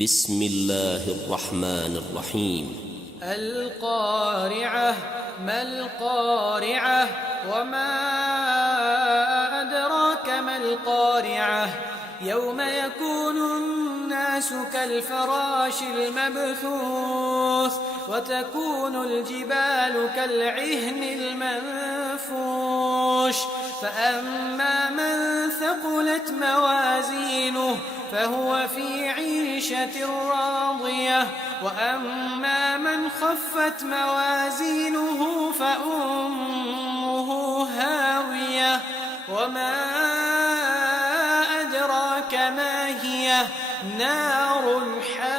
بسم الله الرحمن الرحيم. القارعة. ما القارعة؟ وما أدراك ما القارعة؟ يوم يكون الناس كالفراش المبثوث وتكون الجبال كالعهن المنفوش فأما من ثقلت موازينه فهو في عيشة راضية وأما من خفت موازينه فأمه هاوية وما أدراك ما هي؟ نار حامية.